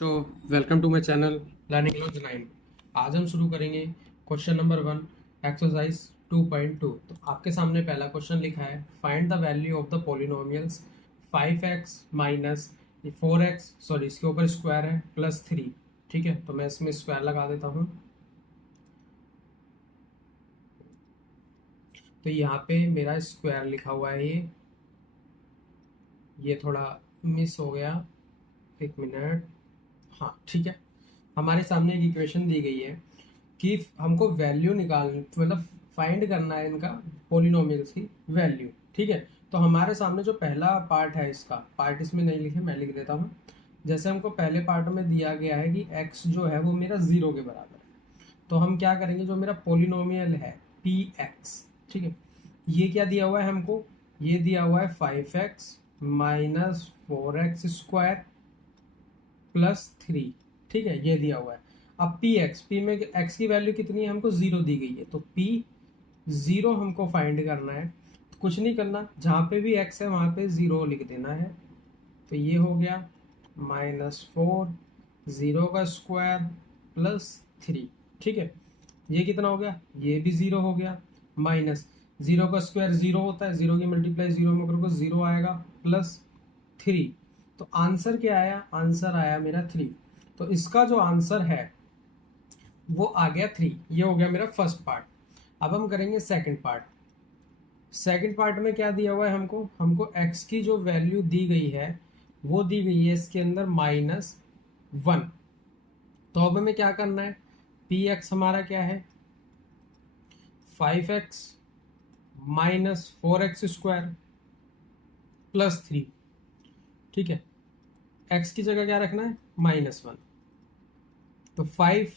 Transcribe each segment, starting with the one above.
तो welcome to my channel learning laws 9। आज हम शुरू करेंगे क्वेश्चन नंबर 1 एक्सरसाइज 2.2। तो आपके सामने पहला क्वेश्चन लिखा है, find the value of the polynomials 5x minus 4x, sorry इसके ऊपर स्क्वायर है, प्लस 3। ठीक है, तो मैं इसमें स्क्वायर लगा देता हूँ। तो यहाँ पे मेरा स्क्वायर लिखा हुआ है, ये थोड़ा मिस हो गया, एक मिनट। हाँ ठीक है, हमारे सामने एक इक्वेशन दी गई है कि हमको वैल्यू मतलब फाइंड करना है इनका पोलिनोमियल्स की वैल्यू। ठीक है, तो हमारे सामने जो पहला पार्ट है, इसका पार्ट इसमें नहीं लिखे, मैं लिख देता हूँ। जैसे हमको पहले पार्ट में दिया गया है कि x जो है वो मेरा 0 के बराबर है, तो हम क्या करेंगे, जो मेरा पोलिनोमियल है px, ठीक है, ये क्या दिया हुआ है हमको, ये दिया हुआ है 5x माइनस 4x² प्लस 3। ठीक है, ये दिया हुआ है। अब पी में x की वैल्यू कितनी है, हमको 0 दी गई है, तो p 0 हमको फाइंड करना है। तो कुछ नहीं करना, जहाँ पे भी x है वहाँ पे 0 लिख देना है। तो ये हो गया -4, 0 का स्क्वायर प्लस 3। ठीक है, ये कितना हो गया, ये भी 0 हो गया, माइनस 0 का स्क्वायर 0 होता है, 0 की मल्टीप्लाई 0 में करोगे 0 आएगा, प्लस 3। तो आंसर क्या आया, आंसर आया मेरा 3। तो इसका जो आंसर है वो आ गया 3। ये हो गया मेरा फर्स्ट पार्ट। अब हम करेंगे सेकंड पार्ट। सेकंड पार्ट में क्या दिया हुआ है हमको, हमको x की जो वैल्यू दी गई है वो दी गई है इसके अंदर -1। तो अब हमें क्या करना है, px हमारा क्या है 5x माइनस 4x² प्लस 3। ठीक है, x की जगह क्या रखना है -1। तो 5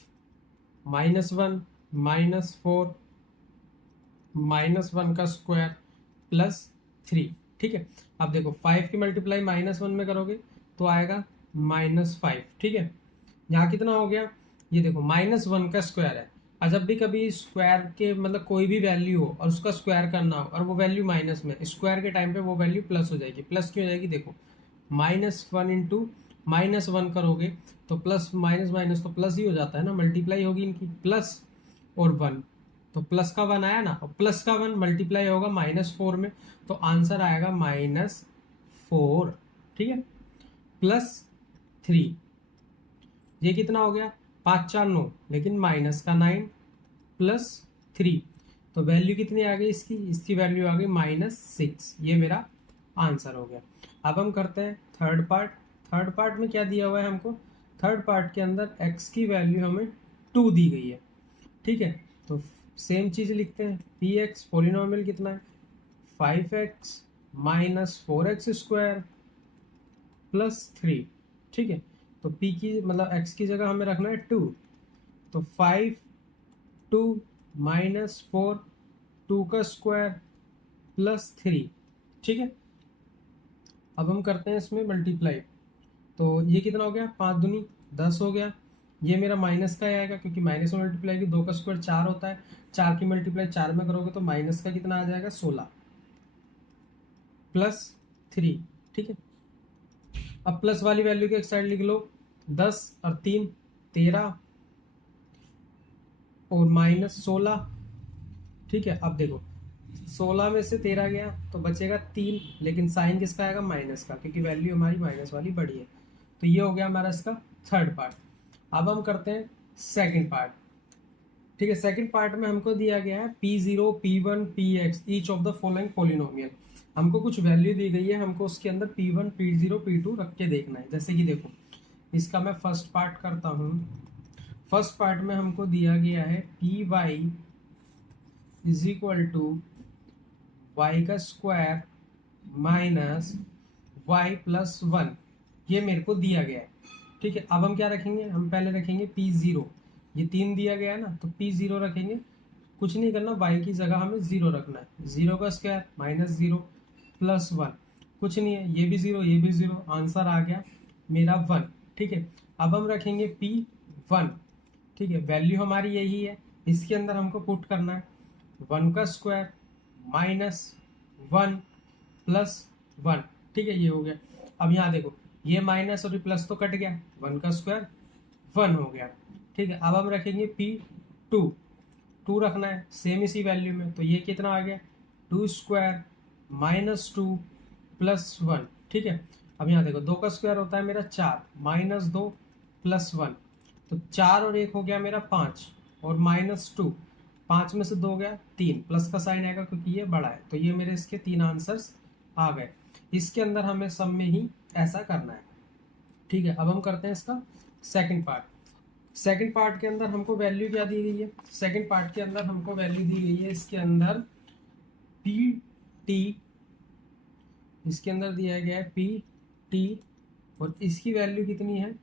-1 -4 -1 का स्क्वायर प्लस 3। ठीक है, अब देखो 5 की मल्टीप्लाई -1 में करोगे तो आएगा -5। ठीक है, यहाँ कितना हो गया, ये देखो -1 का स्क्वायर है। और जब भी कभी स्क्वायर के मतलब कोई भी वैल्यू हो और उसका स्क्वायर करना हो और वो वैल्यू माइनस में, स्क्वायर के टाइम पे वो वैल्यू प्लस हो जाएगी। प्लस क्यों हो जाएगी, देखो -1 इंटू -1 करोगे तो प्लस माइनस माइनस तो प्लस ही हो जाता है ना, मल्टीप्लाई होगी इनकी, प्लस और 1। तो प्लस का 1 आया ना, और प्लस का 1 मल्टीप्लाई होगा -4 में, तो आंसर आएगा -4। ठीक है, प्लस 3। ये कितना हो गया, 5 4 9, लेकिन माइनस का 9 प्लस 3। तो वैल्यू कितनी आ गई इसकी, इसकी वैल्यू आ गई -6। ये मेरा आंसर हो गया। अब हम करते हैं थर्ड पार्ट। थर्ड पार्ट में क्या दिया हुआ है हमको, थर्ड पार्ट के अंदर x की वैल्यू हमें 2 दी गई है। ठीक है, तो सेम चीज लिखते हैं, पी एक्स पोलिनोमियल कितना है 5x माइनस 4x² प्लस 3। ठीक है, तो p की मतलब x की जगह हमें रखना है 2। तो 5 2 -4 2 का स्क्वायर प्लस 3। ठीक है, अब हम करते हैं इसमें मल्टीप्लाई। तो ये कितना हो गया, 5 दूनी 10 हो गया। ये मेरा माइनस का ही आएगा क्योंकि माइनस में मल्टीप्लाई की 2 का स्क्वायर 4 होता है, 4 की मल्टीप्लाई 4 में करोगे तो माइनस का कितना आ जाएगा 16 प्लस 3। ठीक है, अब प्लस वाली वैल्यू के एक साइड लिख लो, 10 और 3 13 और -16। ठीक है, अब देखो 16 में से 13 गया तो बचेगा 3, लेकिन साइन किसका आएगा, माइनस का, क्योंकि वैल्यू हमारी माइनस वाली बड़ी है। तो ये हो गया हमारा इसका थर्ड पार्ट। अब हम करते हैं सेकंड पार्ट। ठीक है, सेकंड पार्ट में हमको दिया गया है p0 p1 px each of the following polynomial. हमको कुछ वैल्यू दी गई है, हमको उसके अंदर p1 p0 p2 रख के देखना है। जैसे कि देखो, इसका मैं फर्स्ट पार्ट करता हूँ। फर्स्ट पार्ट में हमको दिया गया है py is equal to y का स्क्वायर माइनस y प्लस 1, ये मेरे को दिया गया है। ठीक है, अब हम क्या रखेंगे, हम पहले रखेंगे p0, ये 3 दिया गया है ना, तो p0 रखेंगे। कुछ नहीं करना, y की जगह हमें 0 रखना है, 0 का स्क्वायर -0 प्लस 1, कुछ नहीं है, ये भी 0 ये भी 0, आंसर आ गया मेरा 1। ठीक है, अब हम रखेंगे p1। ठीक है, वैल्यू हमारी यही है, इसके अंदर हमको पुट करना है 1 का स्क्वायर -1 प्लस 1। ठीक है, ये हो गया। अब यहाँ देखो, ये माइनस और ये प्लस तो कट गया, 1 का स्क्वायर 1 हो गया। ठीक है, अब हम रखेंगे P2, 2 रखना है सेम इसी वैल्यू में, तो ये कितना आ गया 2 स्क्वायर माइनस 2 प्लस 1। ठीक है, अब यहाँ देखो 2 का स्क्वायर होता है मेरा 4, माइनस 2 प्लस 1, तो 4 और 1 हो गया मेरा 5, और माइनस 2, 5 में से 2 गया 3, प्लस का साइन आएगा क्योंकि ये बड़ा है। तो ये मेरे इसके 3 आंसर्स आ गए। इसके अंदर हमें सब में ही ऐसा करना है। ठीक है, अब हम करते हैं इसका सेकंड पार्ट। सेकंड पार्ट के अंदर हमको वैल्यू क्या दी गई है, सेकंड पार्ट के अंदर हमको वैल्यू दी गई है इसके अंदर PT, इसके अंदर दिया गया है PT, और इसकी वैल्यू कितनी है,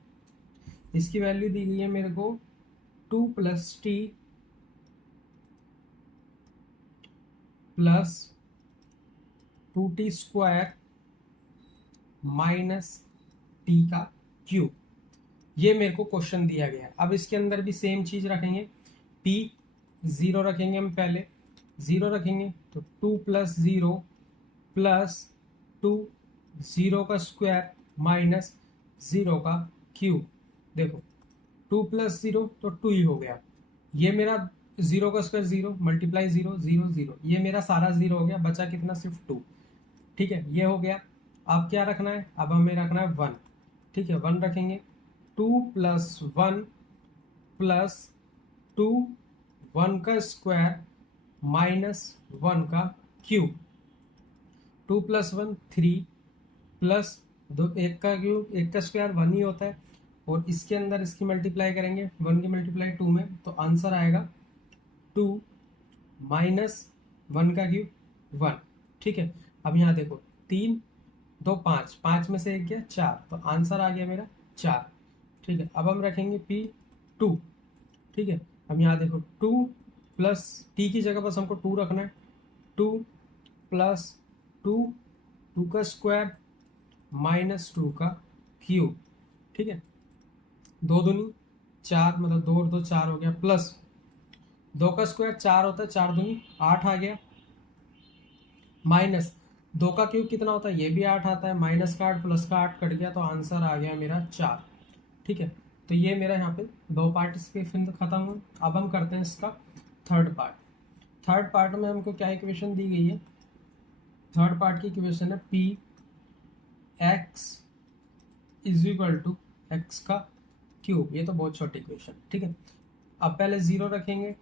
इसकी वैल्यू दी गई है मेरे को 2 + t plus 2t square minus t का क्यूब। ये मेरे को क्वेश्चन दिया गया है। अब इसके अंदर भी सेम चीज रखेंगे, p 0 रखेंगे, हम पहले 0 रखेंगे तो 2 + 0 प्लस 2, 0 का स्क्वायर माइनस 0 का क्यूब। देखो 2 + 0 तो 2 ही हो गया, ये मेरा 0 का स्क्वायर 0 मल्टीप्लाई 0 0 0, ये मेरा सारा 0 हो गया, बचा कितना सिर्फ 2। ठीक है, ये हो गया। अब क्या रखना है, अब हमें रखना है 1। ठीक है, 1 रखेंगे, 2 + 1 प्लस 2, 1 का स्क्वायर माइनस 1 का क्यूब, 2 + 1 3 प्लस 2, 1 का क्यूब, 1 का स्क्वायर 1 ही होता है, और इसके अंदर इसकी मल्टीप्लाई करेंगे 1 की मल्टीप्लाई 2 में, तो आंसर आएगा 2 माइनस 1 का क्यूब 1। ठीक है, अब यहाँ देखो 3 2 5, 5 में से 1 गया 4, तो आंसर आ गया मेरा 4। ठीक है, अब हम रखेंगे P2। ठीक है, अब यहाँ देखो 2 प्लस t की जगह बस हमको 2 रखना है, 2 + 2, 2 का स्क्वायर माइनस 2 का क्यूब। ठीक है, 2 दूनी 4, मतलब 2 और 2 4 हो गया, प्लस 2 का स्क्वायर 4 होता है, 4 दूनी 8 आ गया, माइनस 2 का क्यूब कितना होता है, ये भी 8 आता है, माइनस का 8 प्लस का 8 कट गया, तो आंसर आ गया मेरा 4। ठीक है, तो ये मेरा यहाँ पे 2 पार्ट इसके फिर खत्म हुए। अब हम करते हैं इसका थर्ड पार्ट। थर्ड पार्ट में हमको क्या इक्वेशन दी गई है, थर्ड पार्ट की इक्वेशन है Px = x का क्यूब। ये तो बहुत छोटी इक्वेशन। ठीक है, अब पहले 0 रखेंगे,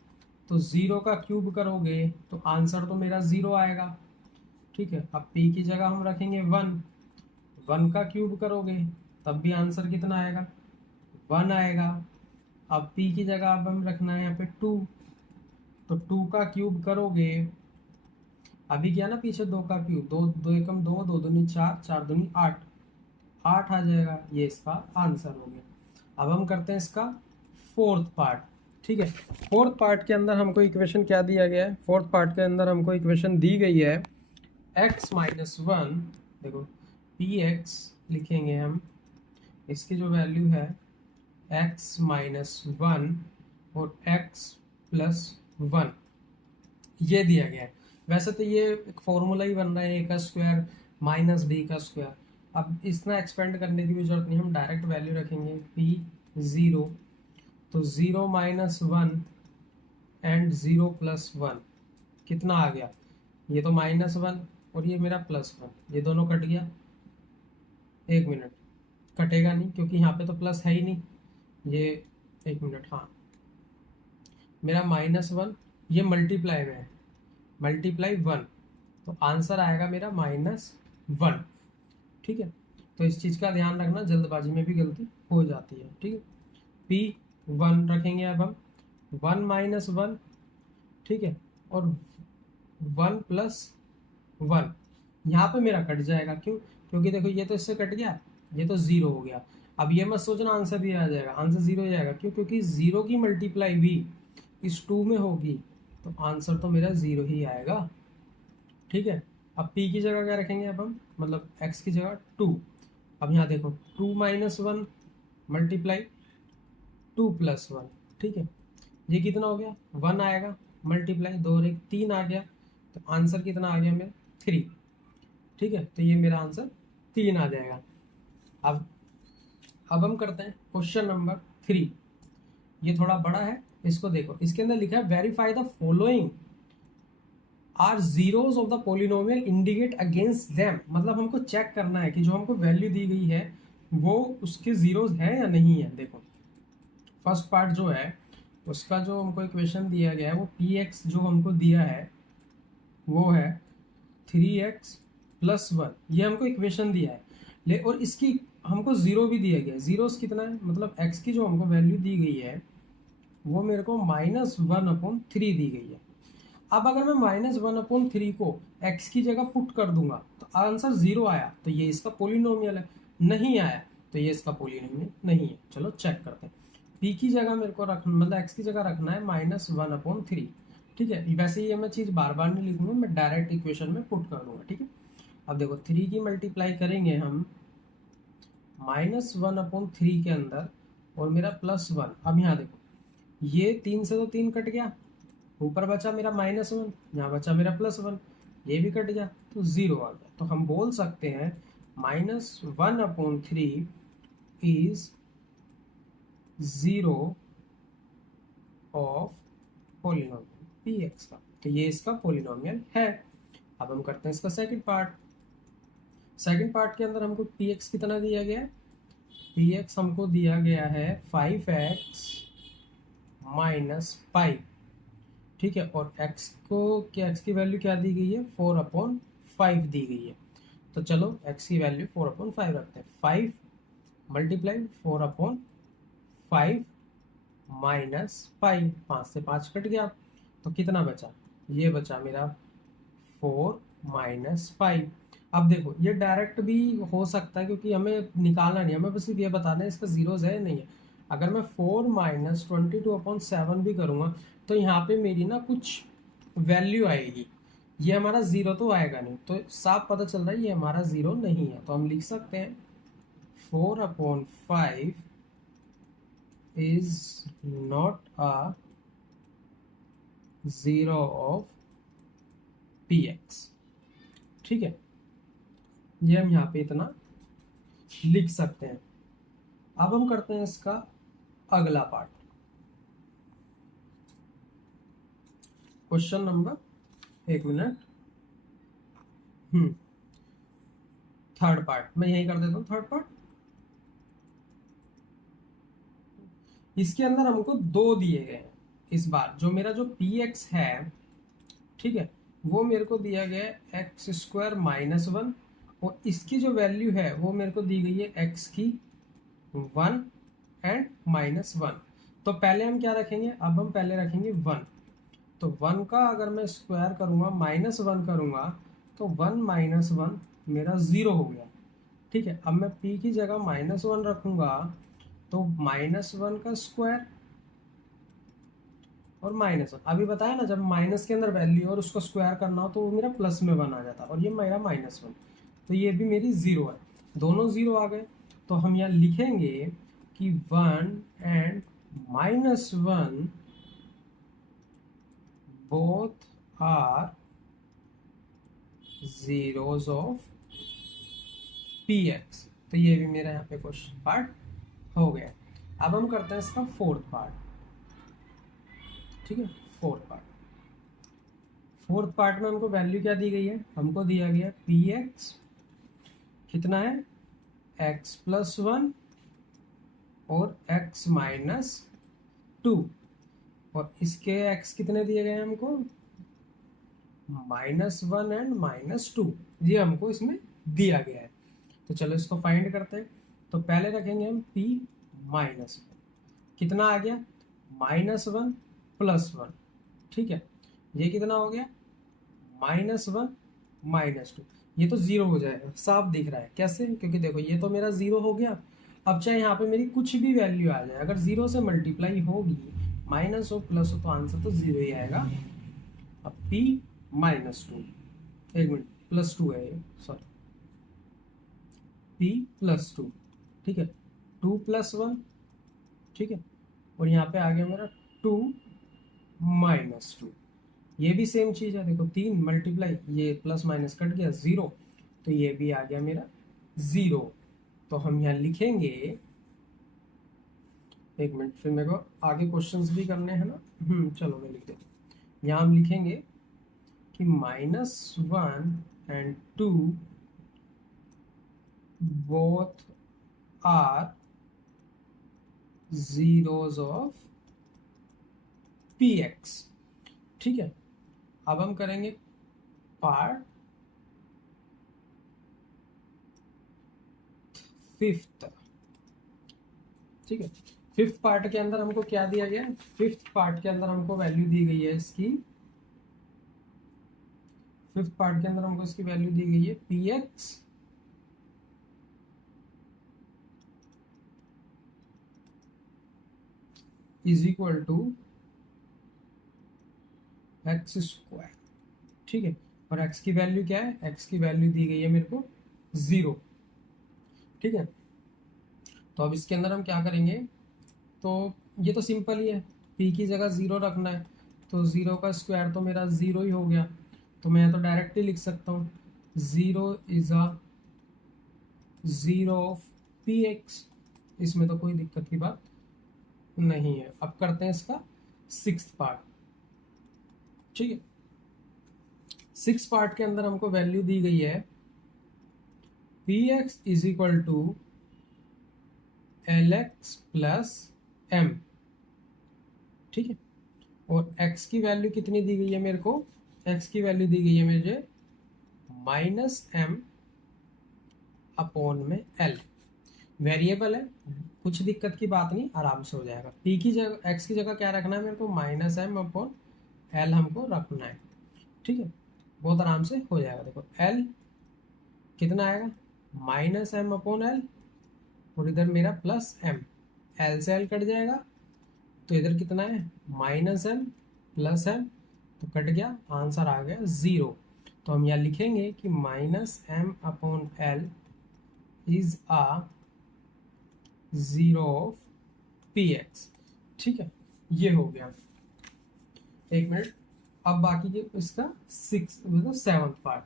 तो 0 का क्यूब करोगे तो आंसर तो मेरा 0 आएगा। ठीक है, अब p की जगह हम रखेंगे 1, 1 का क्यूब करोगे तब भी आंसर कितना आएगा 1 आएगा। अब p की जगह अब हम रखना है यहाँ पे 2, तो 2 का क्यूब करोगे, अभी क्या ना पीछे 2 का क्यूब, 2 2 एकम 2, 2 दूनी 4, 4 दूनी 8, 8 आ जाएगा, ये इसका आंसर हो गया। अब हम करते हैं इसका फोर्थ पार्ट। ठीक है, फोर्थ पार्ट के अंदर हमको इक्वेशन क्या दिया गया है, फोर्थ पार्ट के अंदर हमको इक्वेशन दी गई है x - 1, देखो Px लिखेंगे हम, इसकी जो वैल्यू है x - 1 और x + 1, ये दिया गया है। वैसे तो ये एक फॉर्मूला ही बन रहा है, a का स्क्वायर माइनस b का स्क्वायर। अब इतना एक्सपेंड करने की भी जरूरत नहीं, हम डायरेक्ट वैल्यू रखेंगे P0, तो 0 - 1 एंड 0 + 1 कितना आ गया, ये तो -1 और ये मेरा +1, ये दोनों कट गया। 1 मिनट, कटेगा नहीं क्योंकि यहाँ पे तो प्लस है ही नहीं, ये 1 मिनट, हाँ मेरा -1, ये मल्टीप्लाई में है, मल्टीप्लाई 1, तो आंसर आएगा मेरा -1। ठीक है, तो इस चीज़ का ध्यान रखना, जल्दबाजी में भी गलती हो जाती है। ठीक है, P1 रखेंगे अब हम, 1 - 1, ठीक है, और 1 + 1, यहाँ पे मेरा कट जाएगा, क्यों, क्योंकि देखो ये तो इससे कट गया, ये तो 0 हो गया। अब ये मत सोचना आंसर भी आ जाएगा, आंसर 0 हो जाएगा, क्यों, क्योंकि 0 की मल्टीप्लाई भी इस 2 में होगी, तो आंसर तो मेरा 0 ही आएगा। ठीक है, अब p की जगह क्या रखेंगे अब हम, मतलब x की जगह 2। अब यहाँ देखो 2 - 1 मल्टीप्लाई 2 + 1, ठीक है, ये कितना हो गया 1 आएगा, मल्टीप्लाई 2 और 1 3 आ गया, तो आंसर कितना आ गया मेरा 3। ठीक है, तो ये मेरा आंसर 3 आ जाएगा। अब अब हम करते हैं क्वेश्चन नंबर 3। ये थोड़ा बड़ा है, इसको देखो। इसके अंदर लिखा है verify the following are zeros of the polynomial indicate against them. मतलब हमको चेक करना है कि जो हमको वैल्यू दी गई है वो उसके जीरोज है या नहीं है। देखो फर्स्ट पार्ट जो है उसका जो हमको इक्वेशन दिया गया है वो पी एक्स जो हमको दिया है वो है 3x + 1। ये हमको इक्वेशन दिया है ले, और इसकी हमको जीरो भी दिया गया है। जीरोस कितना है, मतलब x की जो हमको वैल्यू दी गई है वो मेरे को -1/3 दी गई है। अब अगर मैं -1/3 को x की जगह पुट कर दूंगा तो आंसर 0 आया तो ये इसका पोलिनोमियल है, नहीं आया तो ये इसका पोलिनोमियल नहीं है। चलो चेक करते हैं। p की जगह मेरे को रखना, मतलब x की जगह रखना है -1/3। ठीक है, वैसे ये मैं चीज़ बार बार नहीं लिखूंगा, मैं डायरेक्ट इक्वेशन में पुट कर दूंगा। ठीक है, अब देखो 3 की मल्टीप्लाई करेंगे हम -1/3 के अंदर और मेरा +1। अब यहाँ देखो ये 3 से तो 3 कट गया, ऊपर बचा मेरा -1, यहाँ बचा मेरा +1, ये भी कट गया तो 0 आ गया। तो हम बोल सकते हैं -1/3 is 0 of polynomial P x का। तो ये इसका पोलिनोमियल है। अब हम करते हैं इसका सेकंड पार्ट। सेकंड पार्ट के अंदर हमको पी एक्स कितना दिया गया है, पी एक्स हमको दिया गया है 5x - 5। ठीक है, और x को क्या, x की वैल्यू क्या दी गई है 4/5 दी गई है। तो चलो x की वैल्यू 4/5 रखते हैं। 5 × 4/5 -5, 5 से 5 कट गया तो कितना बचा, ये बचा मेरा 4 - 5। अब देखो ये डायरेक्ट भी हो सकता है क्योंकि हमें निकालना नहीं, हमें बस ये बताना है इसका जीरोज है नहीं है। अगर मैं 4 - 22/7 भी करूँगा तो यहाँ पे मेरी ना कुछ वैल्यू आएगी, ये हमारा जीरो तो आएगा नहीं। तो साफ पता चल रहा है ये हमारा जीरो नहीं है। तो हम लिख सकते हैं 4/5 is not a zero of P x. ठीक है, ये हम यहाँ पे इतना लिख सकते हैं। अब हम करते हैं इसका अगला पार्ट, क्वेश्चन नंबर, एक मिनट, थर्ड पार्ट मैं यही कर देता हूँ। थर्ड पार्ट इसके अंदर हमको 2 दिए गए हैं। इस बार जो मेरा जो पी एक्स है, ठीक है, वो मेरे को दिया गया है x² -1 और इसकी जो वैल्यू है वो मेरे को दी गई है x की 1 एंड -1। तो पहले हम क्या रखेंगे, अब हम पहले रखेंगे 1। तो 1 का अगर मैं स्क्वायर करूँगा -1 करूँगा तो 1 - 1 मेरा 0 हो गया। ठीक है, अब मैं p की जगह -1 रखूँगा तो -1 का स्क्वायर और -1। अभी बताया ना जब माइनस के अंदर वैल्यू और उसको स्क्वायर करना हो तो वो मेरा प्लस में 1 आ जाता और ये मेरा -1। तो ये भी मेरी 0 है, दोनों 0 आ गए। तो हम यहाँ लिखेंगे कि 1 and -1 both are zeros of P X. तो ये भी मेरा यहाँ पे क्वेश्चन पार्ट हो गया। अब हम करते हैं इसका फोर्थ पार्ट। ठीक है, फोर्थ पार्ट में हमको वैल्यू क्या दी गई है, हमको दिया गया पी एक्स कितना है x + 1 और x -2 और इसके x कितने दिए गए हैं हमको -1 एंड -2, ये हमको इसमें दिया गया है। तो चलो इसको फाइंड करते हैं। तो पहले रखेंगे हम p -1, कितना आ गया -1 + 1। ठीक है, ये कितना हो गया -1 -2, ये तो 0 हो जाएगा, साफ दिख रहा है। कैसे, क्योंकि देखो ये तो मेरा 0 हो गया। अब चाहे यहाँ पे मेरी कुछ भी वैल्यू आ जाए, अगर 0 से मल्टीप्लाई होगी माइनस हो प्लस हो तो आंसर तो 0 ही आएगा। अब p -2, एक मिनट, +2 है ये, सॉरी, p +2। ठीक है, 2 + 1, ठीक है, और यहाँ पे आ गया मेरा 2 -2। ये भी सेम चीज है, देखो 3 मल्टीप्लाई, ये प्लस माइनस कट गया 0, तो ये भी आ गया मेरा 0। तो हम यहाँ लिखेंगे एक मिनट, फिर मेरे को आगे क्वेश्चंस भी करने हैं ना। चलो मैं लिख देता हूँ। यहाँ हम लिखेंगे कि -1 and 2 both are zeros of px। ठीक है, अब हम करेंगे पार्ट फिफ्थ। ठीक है, फिफ्थ पार्ट के अंदर हमको क्या दिया गया है? फिफ्थ पार्ट के अंदर हमको वैल्यू दी गई है इसकी, फिफ्थ पार्ट के अंदर हमको इसकी वैल्यू दी गई है P X is equal to X square. ठीक है, और x की वैल्यू क्या है? x की वैल्यू दी गई है मेरे को 0। ठीक है, तो अब इसके अंदर हम क्या करेंगे? तो ये तो सिंपल ही है, p की जगह 0 रखना है, तो 0 का स्क्वायर तो मेरा 0 ही हो गया। तो मैं तो डायरेक्टली लिख सकता हूँ 0 is a 0 of P x. इसमें तो कोई दिक्कत की बात नहीं है। अब करते हैं इसका सिक्स्थ पार्ट। ठीक है, सिक्स पार्ट के अंदर हमको वैल्यू दी गई है P X is equal to L X plus M. ठीक है, और x की वैल्यू कितनी दी गई है मेरे को? x की वैल्यू दी गई है मुझे -m अपॉन में l। वेरिएबल है, कुछ दिक्कत की बात नहीं, आराम से हो जाएगा। p की जगह x की जगह क्या रखना है मेरे को? -m अपॉन l हमको रखना है। ठीक है, बहुत आराम से हो जाएगा। देखो l कितना आएगा? -m अपॉन l, और इधर मेरा +m, l से l कट जाएगा, तो इधर कितना है? -m +m, तो कट गया, आंसर आ गया 0। तो हम यहाँ लिखेंगे कि -m upon l is a 0 of px। ठीक है, ये हो गया। एक मिनट, अब बाकी के इसका सेवंथ पार्ट।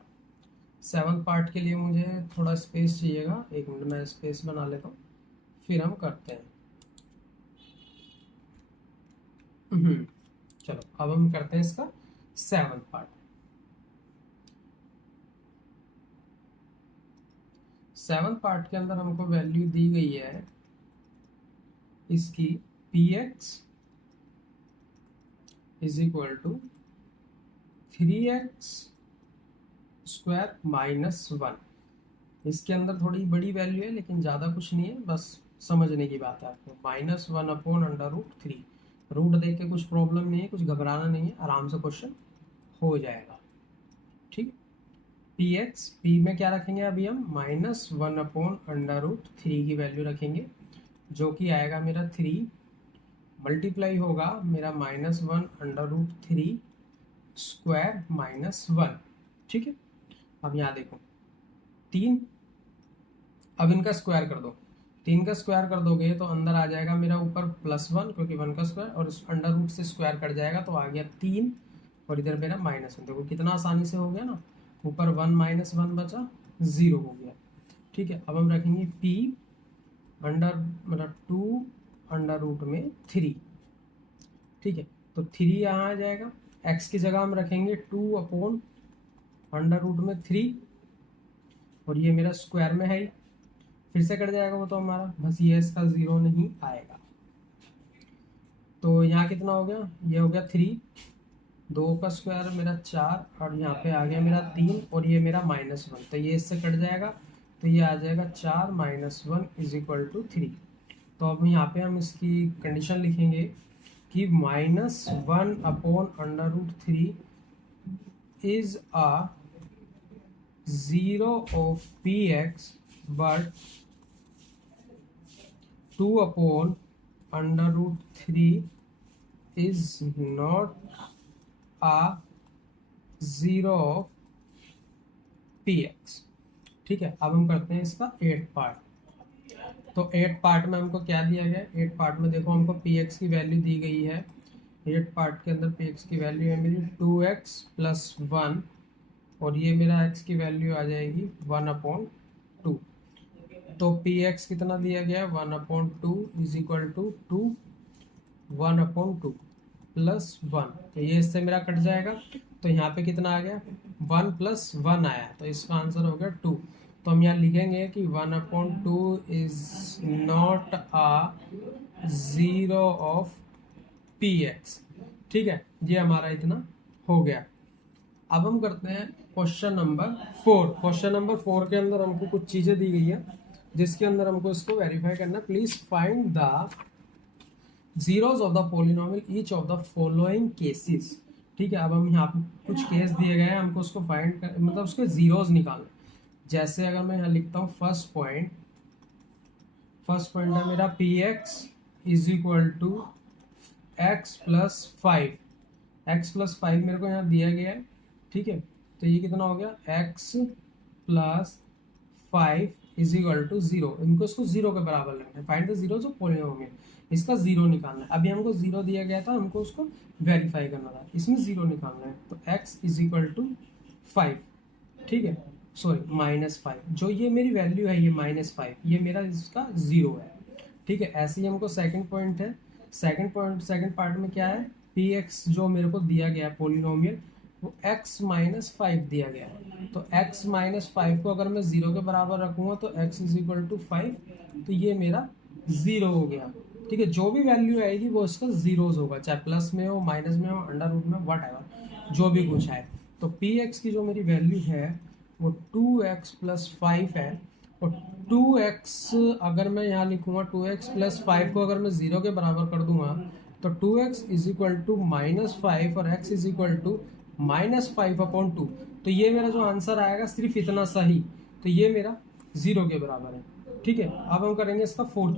सेवंथ पार्ट के लिए मुझे थोड़ा स्पेस चाहिएगा, एक मिनट मैं स्पेस बना लेता हूँ, फिर हम करते हैं। चलो अब हम करते हैं इसका सेवंथ पार्ट। सेवंथ पार्ट के अंदर हमको वैल्यू दी गई है इसकी P X is equal to 3x square -1। इसके अंदर थोड़ी बड़ी वैल्यू है, लेकिन ज़्यादा कुछ नहीं है, बस समझने की बात है आपको। -1 अपॉन √3। रूट देख के कुछ प्रॉब्लम नहीं है, कुछ घबराना नहीं है, आराम से क्वेश्चन हो जाएगा। ठीक, पी एक्स, पी में क्या रखेंगे अभी हम? -1 अपॉन √3 की वैल्यू रखेंगे, जो कि आएगा मेरा 3, मल्टीप्लाई होगा मेरा -1 √3 स्क्वायर -1। ठीक है, अब यहाँ देखो 3, अब इनका स्क्वायर कर दो। 3 का स्क्वायर कर दोगे तो अंदर आ जाएगा मेरा ऊपर +1, क्योंकि 1 का स्क्वायर, और अंडर रूट से स्क्वायर कट जाएगा, तो आ गया 3, और इधर मेरा -1। देखो कितना आसानी से हो गया ना, ऊपर 1 -1 बचा, 0 हो गया। ठीक है, अब हम रखेंगे p अंडर मतलब 2 अंडर रूट में 3। ठीक है, तो 3 यहाँ आ जाएगा। x की जगह हम रखेंगे 2 अपॉन अंडर रूट में 3, और ये मेरा स्क्वायर में है ही, फिर से कट जाएगा वो तो हमारा, बस ये इसका 0 नहीं आएगा। तो यहाँ कितना हो गया? ये हो गया 3, 2 का स्क्वायर मेरा 4, और यहाँ पे आ गया मेरा 3, और ये मेरा -1, तो ये इससे कट जाएगा, तो ये आ जाएगा 4 -1 इज इक्वल टू 3। तो अब यहाँ पे हम इसकी कंडीशन लिखेंगे कि -1 upon √3 is a 0 of px, but 2 upon √3 is not a 0 of px। ठीक है, अब हम करते हैं इसका 8th पार्ट। तो 8th पार्ट में हमको क्या दिया गया? 8th पार्ट में देखो हमको px की वैल्यू दी गई है। 8th पार्ट के अंदर px की वैल्यू है मेरी 2x + 1, और ये मेरा x की वैल्यू आ जाएगी 1/2। तो पी एक्स कितना दिया गया है 1/2 इज इक्वल टू 1/2 प्लस 1, तो ये इससे मेरा कट जाएगा। तो यहाँ पे कितना आ गया 1 + 1 आया, तो इसका आंसर हो गया 2। तो हम यहाँ लिखेंगे कि 1/2 is not a zero of P x. ठीक है, ये हमारा इतना हो गया। अब हम करते हैं क्वेश्चन नंबर 4। क्वेश्चन नंबर 4 के अंदर हमको कुछ चीजें दी गई है जिसके अंदर हमको इसको वेरीफाई करना। Please find the zeros of the polynomial each of the following cases. ठीक है, अब हम यहाँ पे कुछ केस दिए गए हैं, हमको उसको फाइंड कर मतलब उसके जीरोस निकालने। जैसे अगर मैं यहाँ लिखता हूँ फर्स्ट पॉइंट है मेरा P X is equal to x + 5। x + 5 मेरे को यहाँ दिया गया है। ठीक है, तो ये कितना हो गया x + 5 इज इक्वल टू 0। इनको इसको 0 के बराबर लगना है। Find the zeros of polynomial, इसका 0 निकालना है। अभी हमको 0 दिया गया था, हमको उसको वेरीफाई करना था, इसमें 0 निकालना है। तो x इज इक्वल टू 5, ठीक है, सॉरी -5, जो ये मेरी वैल्यू है ये -5, ये मेरा इसका 0 है। ठीक है, ऐसे ही हमको सेकंड पॉइंट है। सेकंड पार्ट में क्या है, पी एक्स जो मेरे को दिया गया है पॉलिनोमियल वो x - 5 दिया गया है। तो x - 5 को अगर मैं 0 के बराबर रखूंगा तो x इज इक्वल टू 5, तो ये मेरा 0 हो गया। ठीक है, जो भी वैल्यू आएगी वो इसका जीरोस होगा, चाहे प्लस में हो, माइनस में हो, अंडर रूट में, वट एवर, जो भी कुछ है। तो पी एक्स की जो मेरी वैल्यू है वो 2x + 5 है। और 2x अगर मैं यहाँ लिखूंगा 2x + 5 को अगर मैं 0 के बराबर कर दूंगा तो 2x इज इक्वल टू -5 और x इज इक्वल टू -5/2। तो ये मेरा जो आंसर आएगा सिर्फ इतना सा ही, तो ये मेरा 0 के बराबर है। ठीक है, अब हम करेंगे इसका फोर्थ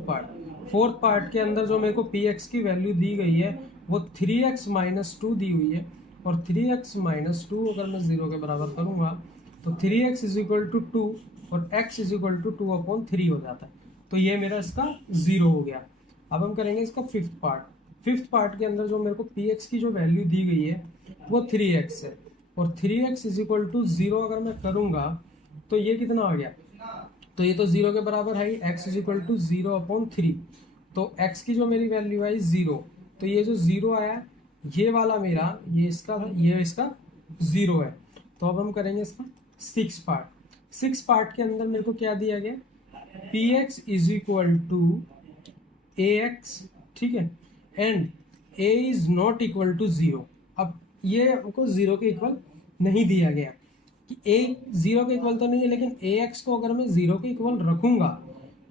पार्ट के अंदर जो मेरे को पी एक्स की वैल्यू दी गई है वो 3x - 2 दी हुई है। और 3x - 2 अगर मैं 0 के बराबर करूंगा तो 3x इज इक्वल टू 2 और x इज इक्वल टू 2/3 हो जाता है। तो ये मेरा इसका 0 हो गया। अब हम करेंगे इसका फिफ्थ पार्ट के अंदर जो मेरे को पी एक्स की जो वैल्यू दी गई है वो 3x है। और 3x इज इक्वल टू 0 अगर मैं करूंगा तो ये कितना आ गया, तो ये तो 0 के बराबर है ही, x इज इक्वल टू 0/3। तो x की जो मेरी वैल्यू आई 0, तो ये जो 0 आया ये वाला मेरा ये इसका 0 है। तो अब हम करेंगे इसका सिक्स पार्ट के अंदर मेरे को क्या दिया गया, P X is equal to A X. ठीक है, and a is not equal to 0। अब ये हमको 0 के इक्वल नहीं दिया गया कि a 0 के इक्वल तो नहीं है, लेकिन ax को अगर मैं 0 के इक्वल रखूंगा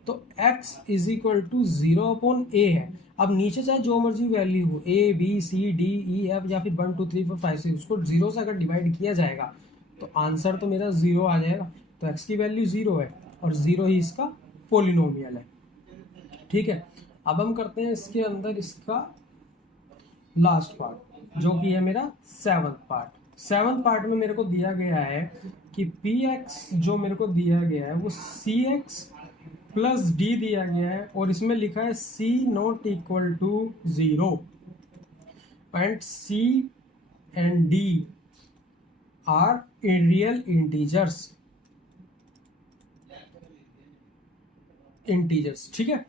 तो x is equal to 0/a है। अब नीचे चाहे जो मर्जी वैल्यू हो, a b c d e f या फिर 1 2 3 4 5 6, उसको 0 से अगर डिवाइड किया जाएगा तो आंसर तो मेरा 0 आ जाएगा। तो x की वैल्यू 0 है और 0 ही इसका पॉलिनोमियल है। ठीक है, अब हम करते हैं इसके अंदर इसका लास्ट पार्ट जो कि है मेरा सेवंथ पार्ट में मेरे को दिया गया है कि पी एक्स जो मेरे को दिया गया है वो सी एक्स + d दिया गया है और इसमें लिखा है c not equal to 0 and c and d are real integers. ठीक है,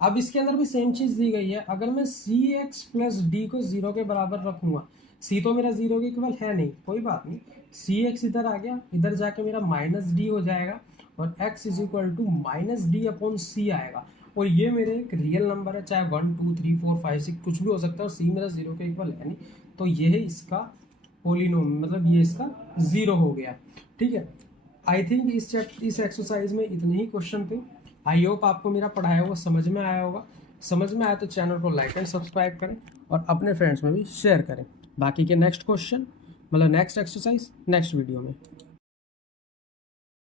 अब इसके अंदर भी सेम चीज दी गई है। अगर मैं cx + d को 0 के बराबर रखूंगा, c तो मेरा 0 के इक्वल है नहीं, कोई बात नहीं, cx इधर आ गया, इधर जाके मेरा -d हो जाएगा और x is equal to -d/c आएगा। और ये मेरे एक रियल नंबर है, चाहे 1 2 3 4 5 6 कुछ भी हो सकता है, और c मेरा 0 के इक्वल है नहीं, तो ये है इसका पॉलिनोमियल, मतलब ये इसका 0 हो गया। ठीक है, आई थिंक इस एक्सरसाइज में इतने ही क्वेश्चन थे। आई होप आपको मेरा पढ़ाया हुआ समझ में आया होगा। समझ में आया तो चैनल को लाइक एंड सब्सक्राइब करें और अपने फ्रेंड्स में भी शेयर करें। बाकी के नेक्स्ट क्वेश्चन मतलब नेक्स्ट एक्सरसाइज नेक्स्ट वीडियो में।